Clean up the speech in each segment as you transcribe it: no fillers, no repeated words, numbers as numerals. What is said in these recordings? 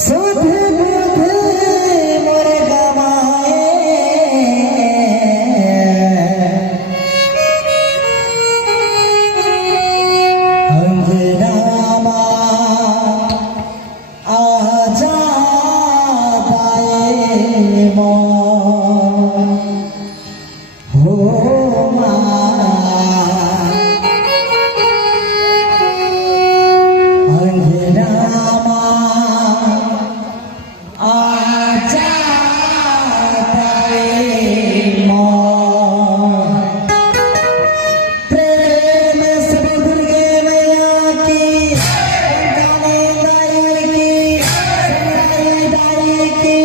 सुध बुध मोर गवाए अंजनामा आजा पाए मौन हो अंजनामा आजा पाए मौन प्रेम सब भूल गए मैया की गाने दाई की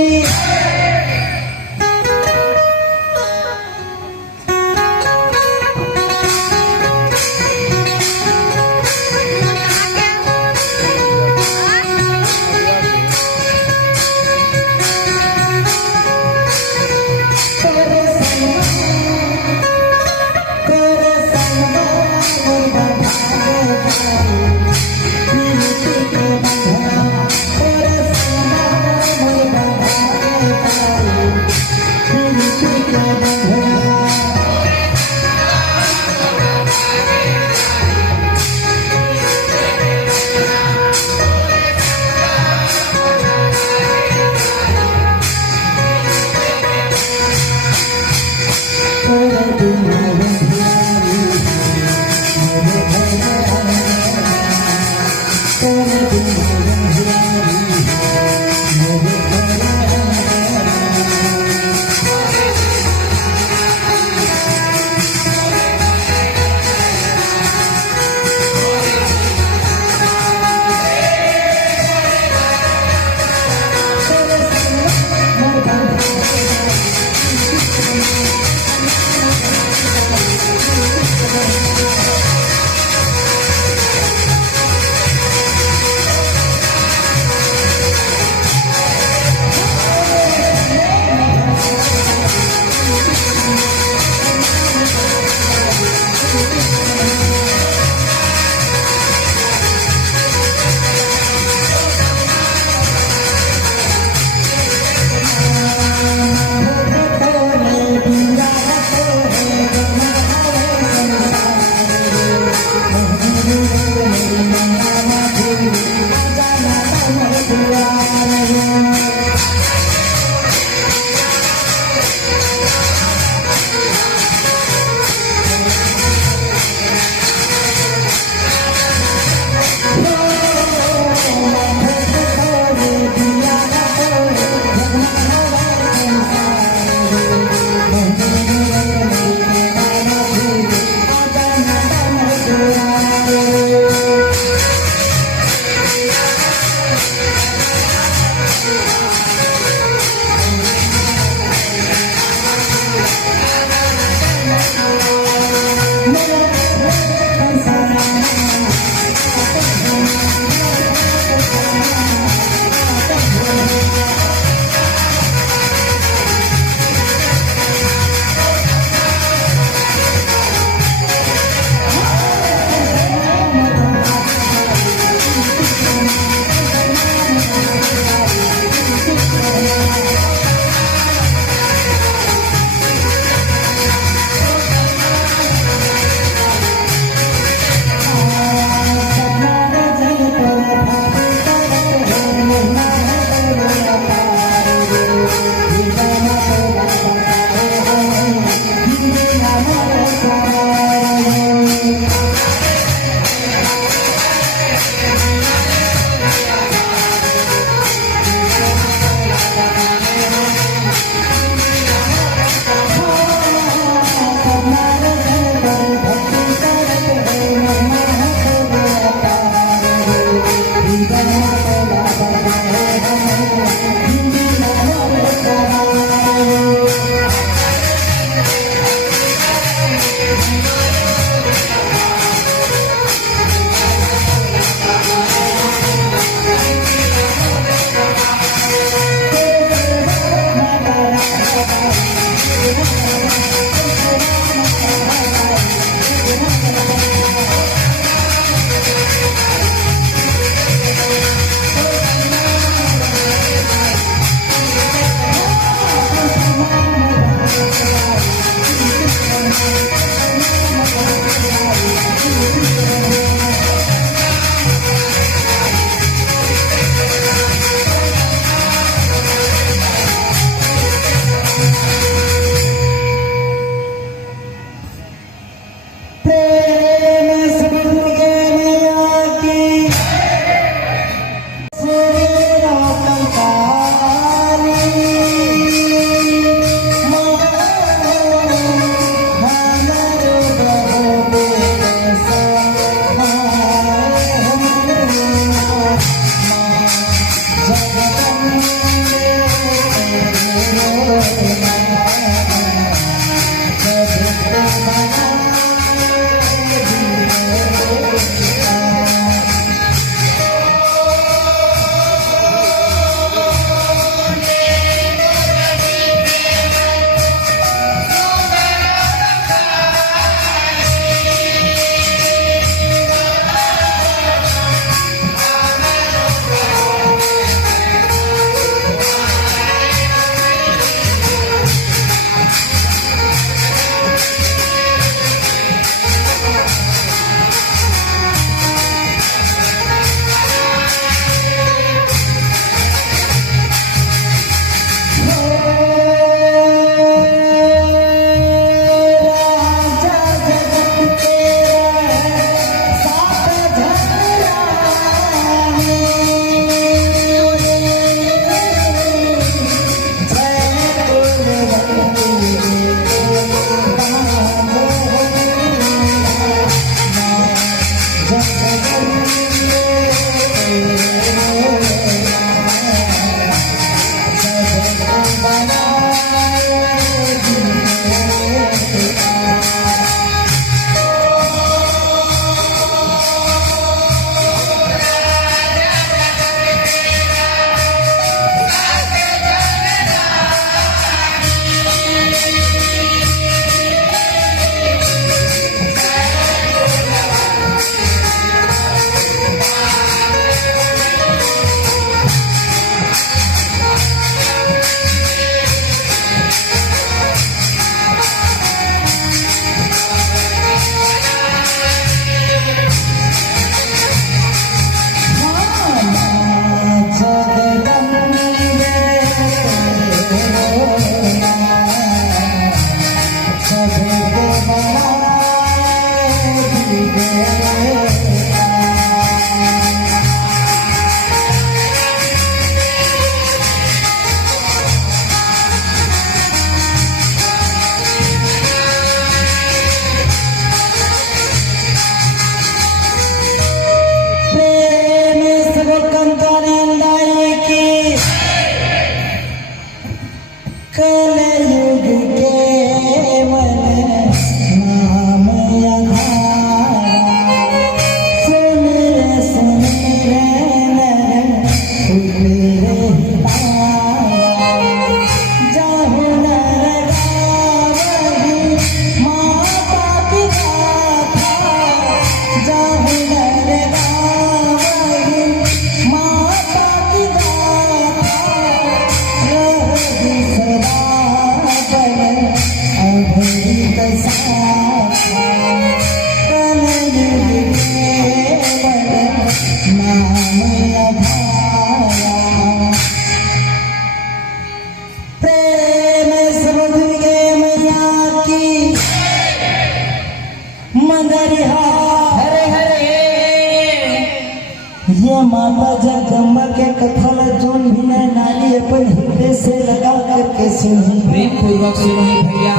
ये माता जगदम्बा के कथा ला जोन भी नए नारी अपन हृदय से लगा करके सुनी, प्रेम पूर्वक सुनी भैया।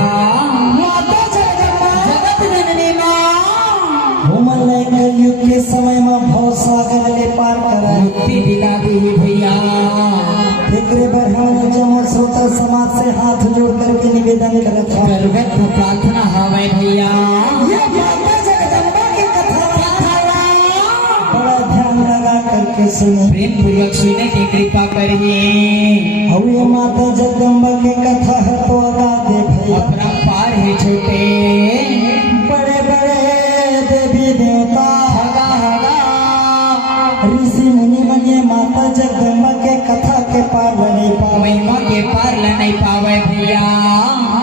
माता जगदम्बा जगत जननी मां हुमन ने कलयुग के समय में भव सागर ले पार करा मुक्ति दिला दी भैया। एकरे पर हम जमो श्रोता समाज से हाथ जोड़ करके निवेदन करत है, सर्वत प्रार्थना हवे भैया। ये माता जगदम्बा के कथा बड़ा ध्यान लगा करके सुनी, प्रेम पूर्वक सुनने की कृपा करिए। और ये माता जगदम्बा के कथा है तो अगा दे भैया। अपना पार है छोटे बड़े बड़े देवी देवता हगा हगा ऋषि मुनि मन ये माता जगदम्बा के कथा के पार नहीं पावे, महिमा के पार ल नहीं पावे भैया।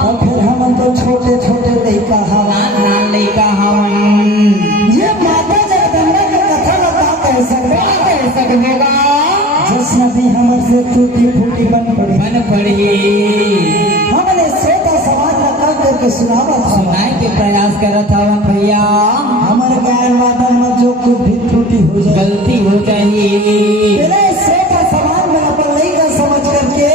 और फिर हम तो छोटे छोटे लड़का हवा नान नान लइका हवन ये माता जगदम्बा के कथा लगा कह सकबेगा जिस नदी हमर से टूटी फूटी बन पड़ी, बन पड़िए। हमने श्रोता समाज लगा करके सुनावा था, सुनाए के प्रयास करत हवन भैया। हमारे गायन वादन में जो कुछ भी त्रुटि हो जाए गलती हो जाइए तेरे श्रोता समाज में अपन लड़का समझ करके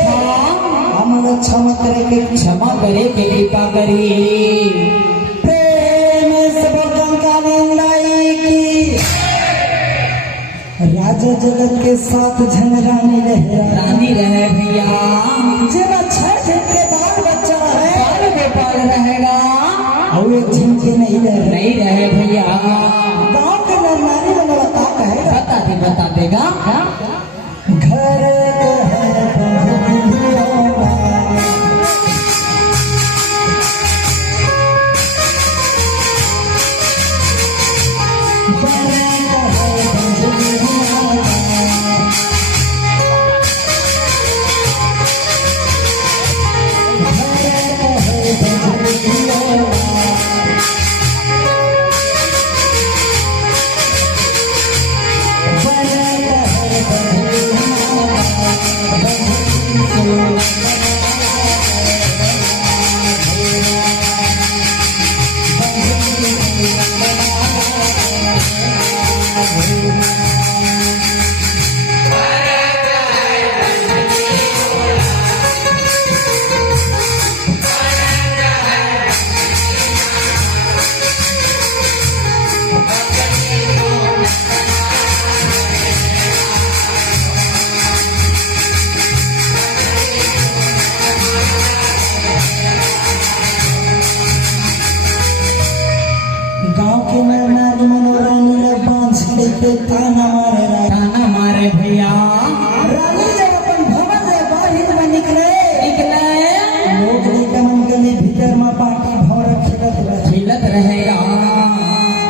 हमारा क्षमा करे के क्षमा करे के कृपा करिए। प्रेम से बर्तन का निंदाई की राजा जगत के साथ झन रानी रहे, रानी गांव के नरनारी मनोरानी ने बांस लेके ताना मारे भैया रानी जब अपन भवन ले बाहर में निकले लोग निकमन गली भीतर में पार्टी भौर खिलत रहेगा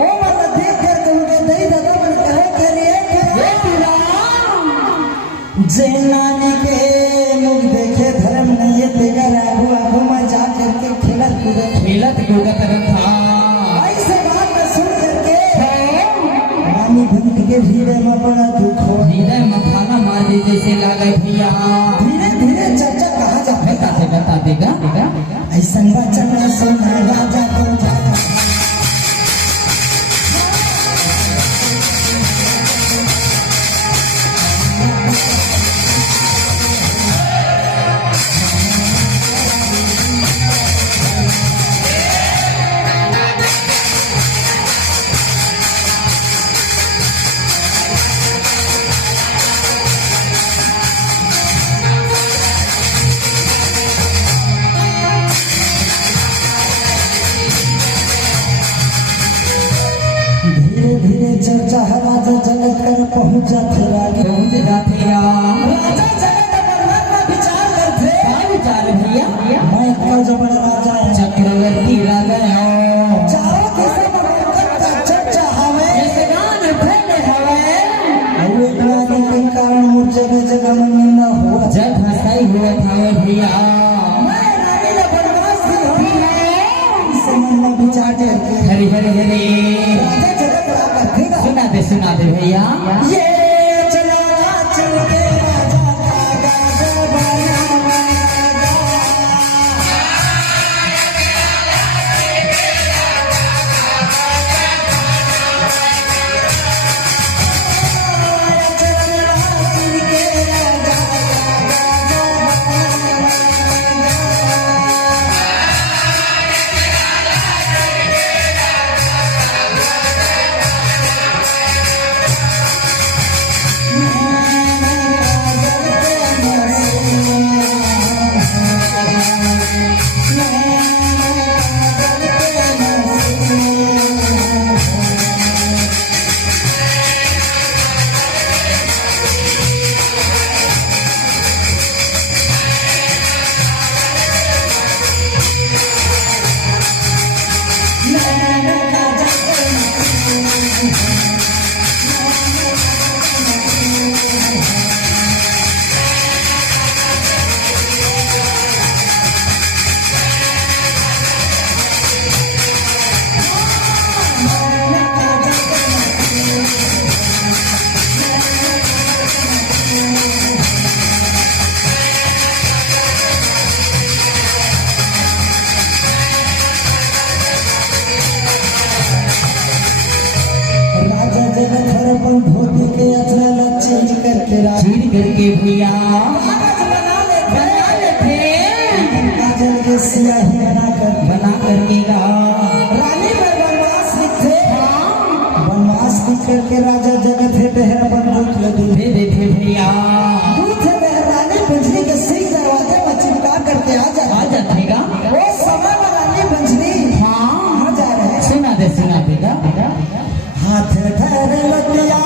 ओ मतलब देख कर तुम के दई दादा मन कहे करिए जे नानी के लोग देखे धर्म नहीं है तेरा आगू आगू में जा करके खिलत कूदत रहा ऐसे बात में सुन करके रानी भंग के भीड़े में बड़ा दुख हो हृदय में खाना मार दे जैसे लागे भैया धीरे धीरे चर्चा कहा जा बता देगा ऐसा वचन सुना राजा को जागा धीरे धीरे चर्चा है राजा जगत कर पहुंच जाते राजा जगत अपन मन में विचार करते विचार भैया मैं का जो बड़ा राजा है चक्रवर्ती राजा चारों दिशा में बरकत का चर्चा हवे और एक रानी के कारण मुझ जगह जगह में निंदा हुआ जब हंसाई हुआ था भैया मैं रानी ने बनवास दी हो इसे मन में विचार करके हरे हरे हरे राजा जगत बड़ा करतेगा सुना दे भैया ये चला चल के राजा का गाजा बना अपन धोती के अचरा चेंज करके चीर करके भैया बना लेते काजल के सियाही बना करके रानी में वनवास लिखते वनवास लिख करके राजा जगत है बहर बंदूक लगी दे देते भैया दूध है रानी पंजरी के सिंह दरवाजे में चिपका करके आ जाएगा वो समय में रानी पंजरी हाँ जा रहे हैं सुना देगा हाथ धर लतिया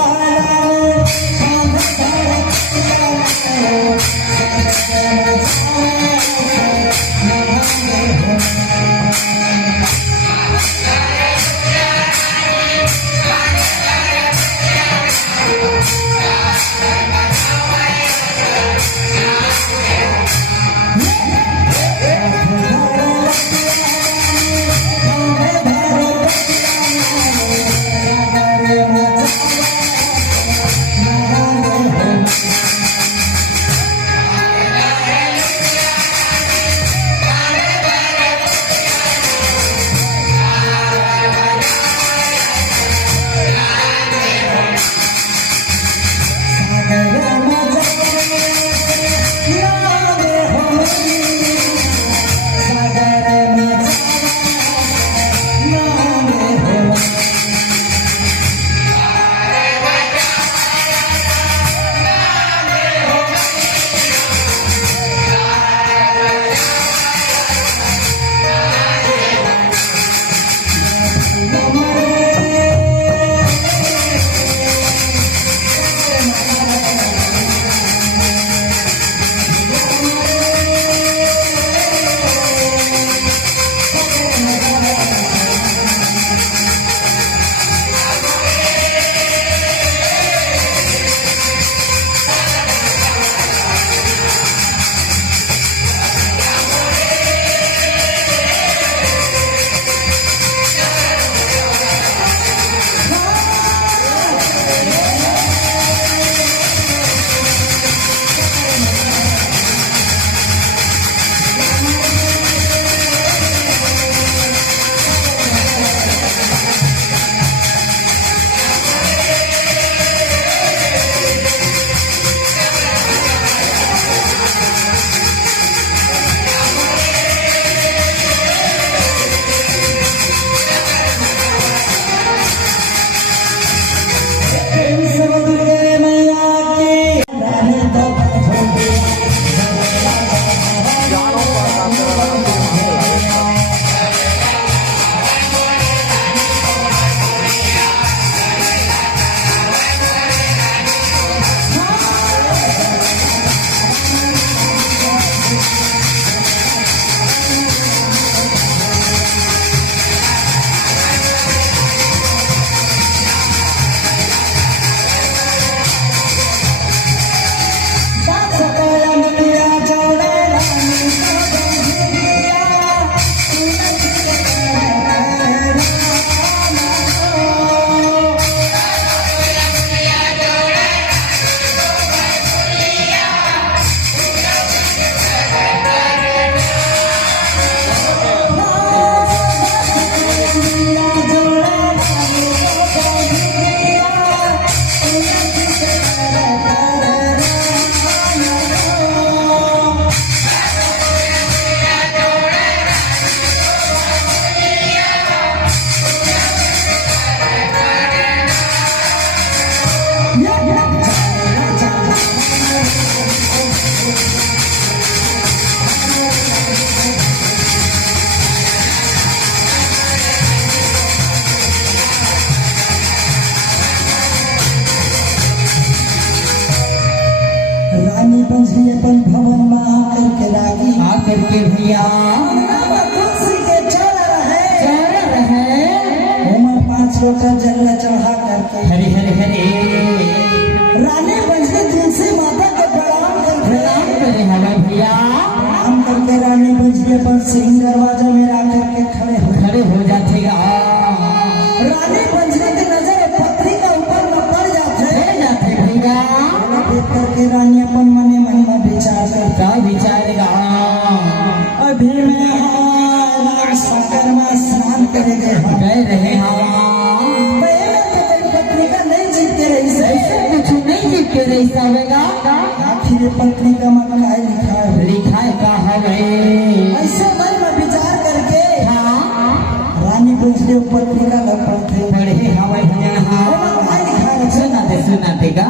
भैया तुलसी के चल रहे चल रहे उमा 5 लोटा जल चढ़ा करके हरे हरे हरे रानी बजनी तुलसी माता को प्रणाम करके प्रणाम करे हवा भैया प्रणाम करके रानी बजनी अपन सिंह दरवाजा में ला करके खड़े हो जाते गा रानी बजनी की नजर पत्री का ऊपर न पड़ जाते भैया देख करके रानी अपन मने मन में विचार करता का विचारेगा अभी मैं राम सागर में स्नान करेंगे गए रहे हवा पत्नी का नहीं जीतते रही से कुछ नहीं जीत के रही सावेगा आखिर पत्नी का मन काय लिखा है लिखा है का हवे ऐसे मन में विचार करके हाँ रानी बजनी पत्नी का लग पड़ते पढ़े हवा भजन हाँ काय लिखा है सुना देगा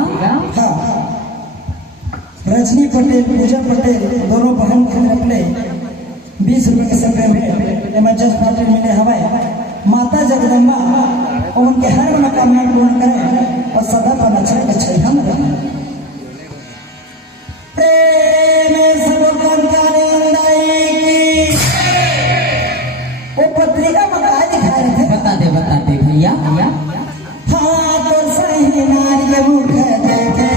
हाँ रजनी पटेल पूजा पटेल दोनों बहन के अपने 20 रुपए के समय में एमएचएस पटेल मिले हवाए माता जगदम्बा और उनके हर मनोकामना पूर्ण करें और सदा का अच्छा हम रहें प्रेम सब कंकारिंदाई की वो पत्रिका में क्या दिखा रहे थे बता दे भैया हाँ तो सही नारी मुख देखे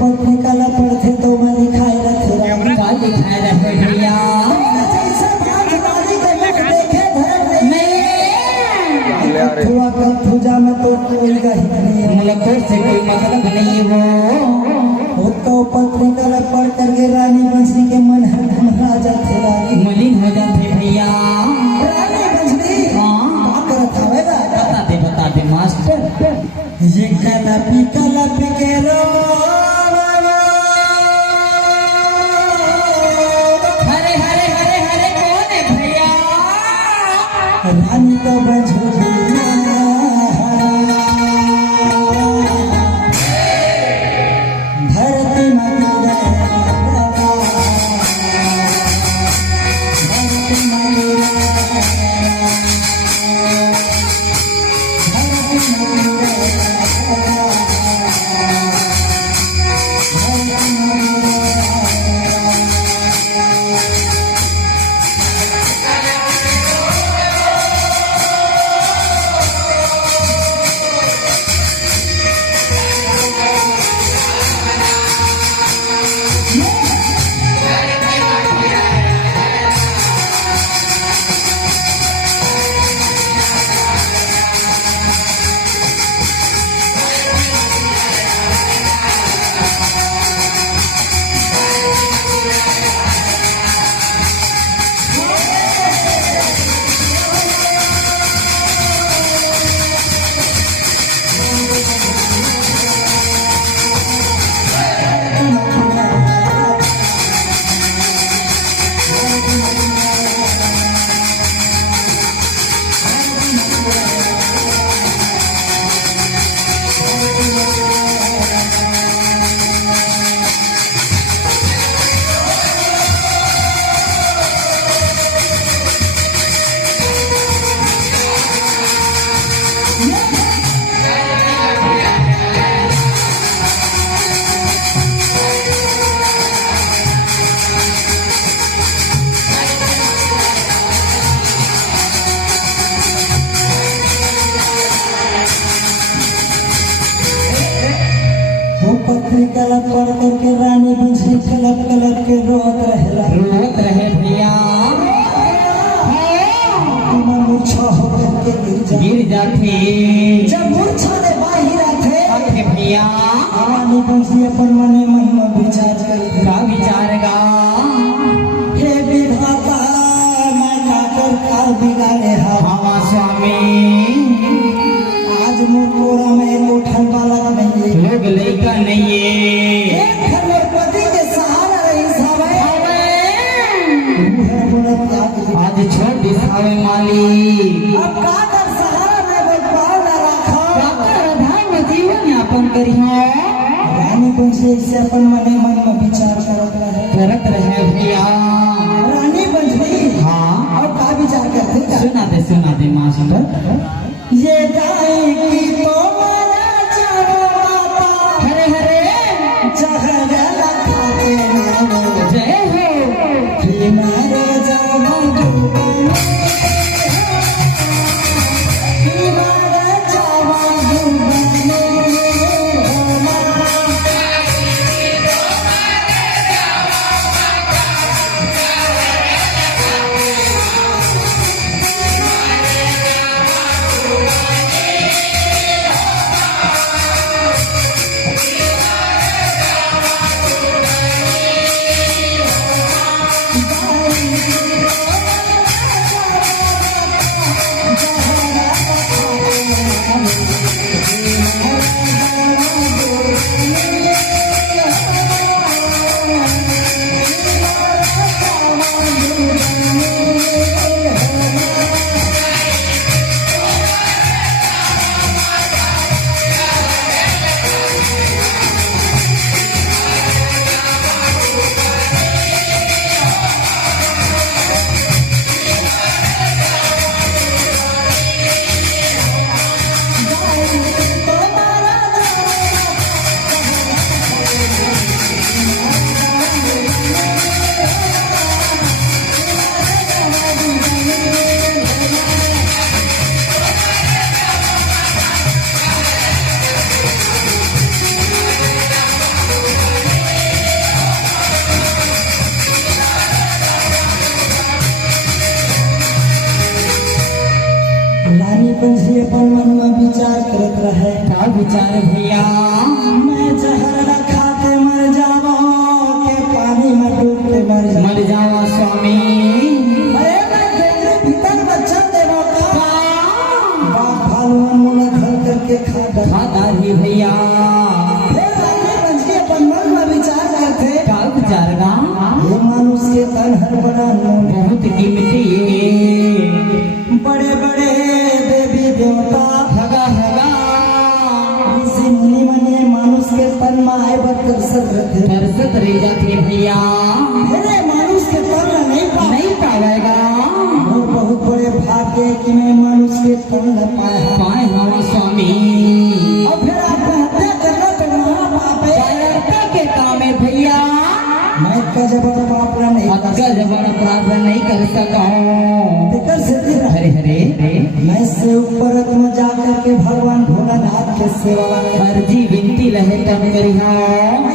पत्नी काला पड़ते तो मैं दिखाई रखे का दिखाए रहे भैया पूजा में तो कोई मुलाकात से कोई मतलब नहीं वो तो पत्नी काला पढ़ करके रानी बजनी के मन हरा जाते मलिन हो जाते भैया रानी बजनी हाँ बता दे मास्टर ये कलपी के रो हरे हरे हरे हरे कौन है भैया रानी का बजूरी धरती मंदिर कलप पढ़ करके रानी बंसी कलप कलप के रोत रहे भैया मूर्छा होकर के गिर जाते जब मूर्छा ने बाहिर आते भैया रानी बंसी अपन मने मन में विचार करते का विचारगा हे विधाता मैं काकर का बिगाड़े हवा स्वामी आज मोर में उठन वाला नहीं है लोग लइका नहीं है पति के सहारा रही सावे आज छोड़ दिखावे माली अब का कर सहारा में बोल पाव ना रखा धाम जीवन यापन करिहा रानी बंसी से अपन मन में विचार करत रहे भैया रानी बंसी हाँ अब का विचार करते सुना दे मास्टर ये गाय की तो मारा चारो माता हरे हरे जहर लखा के नाम जय हो कि मारे जामा डूबने कि मारे जामा डूबने रानी बंसी अपन मन में विचार करत रहे का विचार भैया मैं जहर रखा के मर जावा के पानी में डूब के मर जावा स्वामी अरे मैं गंगे भीतर बच्चन देवा का बाप भालुआ मुने घर करके खाता ही भैया फिर रानी बंसी अपन मन में विचार करते का विचारगा ये मानुष के तन हर बड़ा बहुत कीमती है बड़े बड़े देवी देवता हगा हगा ऋषि मुनि मने मानुष के तन में आए बर तरसत रह जाती भैया मेरे मानुष के तन में नहीं पावेगा और बहुत बड़े भाग्य कि मैं मानुष के तन न पाया पाए हवा स्वामी और फिर आपको हत्या करना तो महापाप है कायरता के काम है भैया मैं का जबर पाप नहीं अक्का जबर अपराध नहीं कर सका कर सकती हरे हरे मैं से ऊपर में जा करके भगवान भोलानाथ के सेवा अर्जी विनती लहे तब करिहा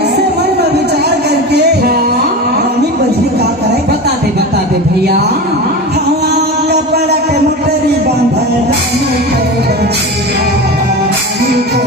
ऐसे मन में विचार करके रानी बंसी का करे बता दे भैया कपड़ा के मोटरी बांधा रानी को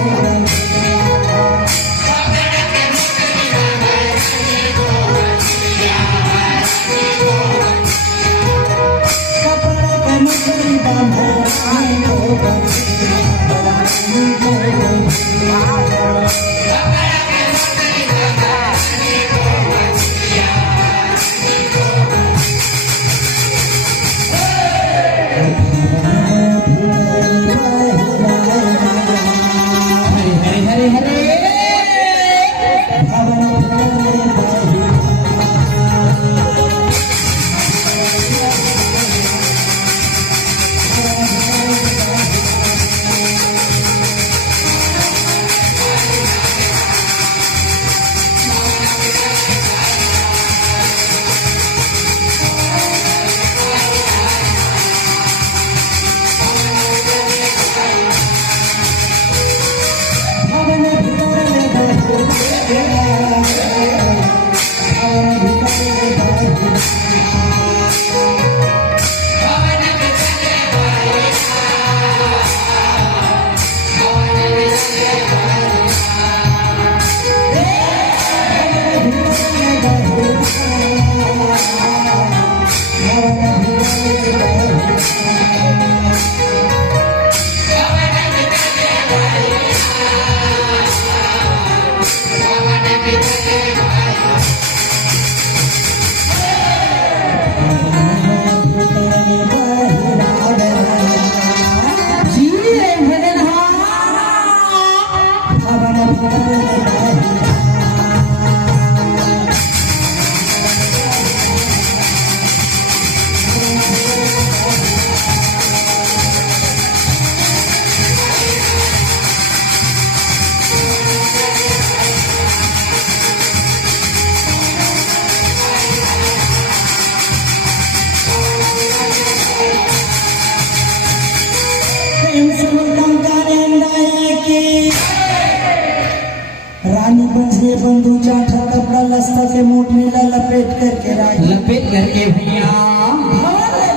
रानी बंसले बंधूचा कपड़ा लस्ता के मोटनीला लपेट करके लपेट करके भैया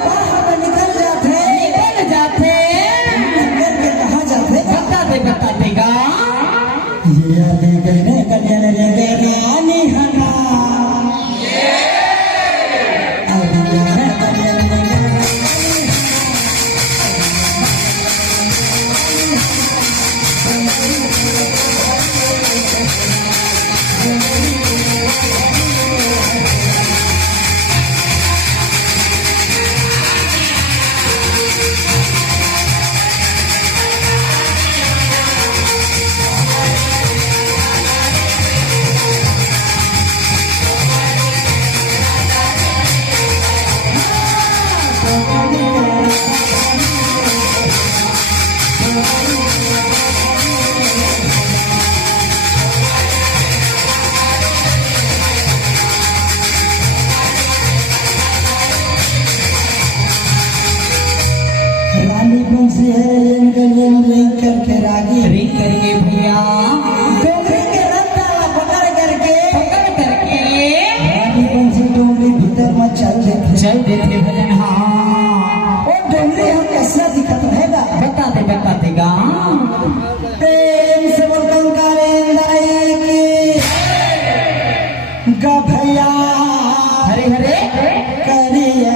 बाहर निकल जाते निकल के कहाँ जाते बताते गा ये ले गए ने कल्याण ले गए रानी हना बंसी है रिंग करके रागी रिंग करके भैया डोंगरी के रत्ता पकड़ करके रानी बंसी डोंगरी भीतर में चल देते भजन हाँ वो डोंगरी हम कैसा दिखत रहेगा बताते गा प्रेम से बोलकर करेंदाई की गा भैया हरे हरे करिया